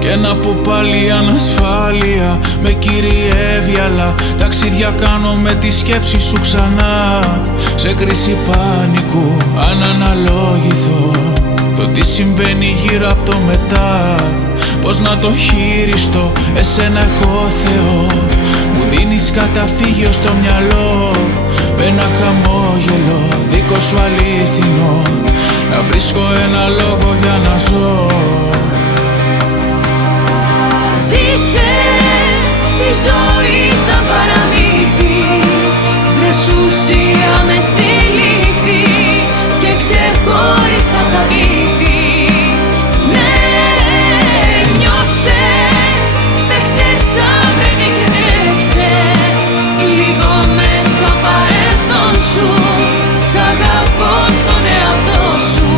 Και να πω πάλι ανασφάλεια με κυριεύει, αλλά ταξίδια κάνω με τη σκέψη σου ξανά. Σε κρίση πανικού αν αναλόγηθω το τι συμβαίνει γύρω από το μετά. Πώς να το χειριστώ, εσένα έχω Θεό. Μου δίνεις καταφύγιο στο μυαλό με ένα χαμόγελο δικό σου αλήθινο. Να βρίσκω ένα λόγο για να ζω. Ζήσε τη ζωή σαν παραμύθι, βρες ουσία μες στη λύθη και ξεχώρισα τα πλήθη. Ναι, νιώσε, παίξε σαν παιδί και τρέξε λίγο μες στο παρελθόν σου. Σ' αγαπώ στον εαυτό σου.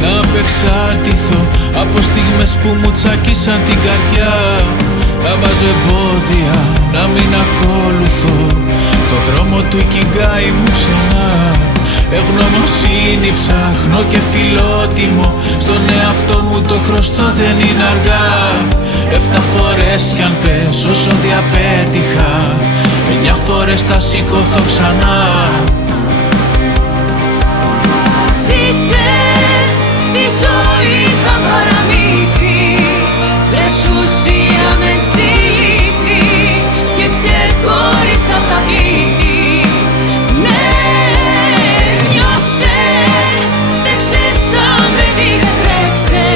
Να απεξάρτηθω από στιγμές που μου τσακίσαν την καρδιά. Να βάζω εμπόδια, να μην ακολουθώ το δρόμο του Ikigai μου ξανά. Ευγνωμοσύνη ψάχνω και φιλότιμο, στον εαυτό μου το χρωστώ, δεν είναι αργά. 7 φορές κι αν πέσω σ' ό,τι απέτυχα, 9 φορές θα σηκωθώ ξανά. Ζήσε τη ζωή σαν παραμύθι, βρες ουσία μες στη λύθη και ξεχώρισα απ' τα πλήθη. Ναι, νιώσε, παίξε σαν παιδί και τρέξε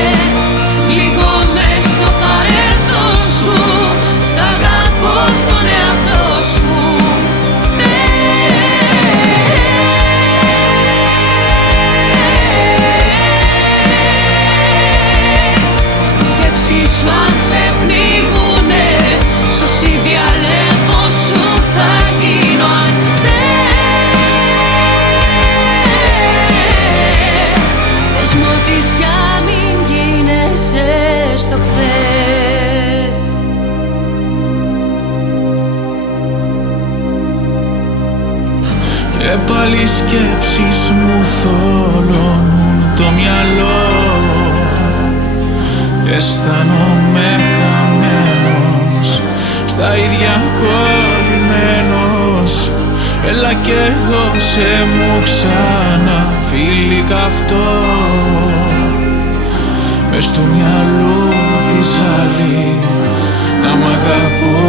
λίγο μες στο παρελθόν σου. Σ' αγαπώ στον εαυτό σου. Σου αν σε πνίγουνε, σωσή διαλέγω σου θα γίνω αν θες. Πες μου ότι πια μην γίνεσαι στο χθες. Και πάλι οι σκέψεις μου θολώνουν το μυαλό. Αισθάνομαι χαμένος, στα ίδια κολλημένος. Έλα και δώσε μου ξανά φίλι καυτό, μες του μυαλού τη ζάλη να μ' αγαπώ.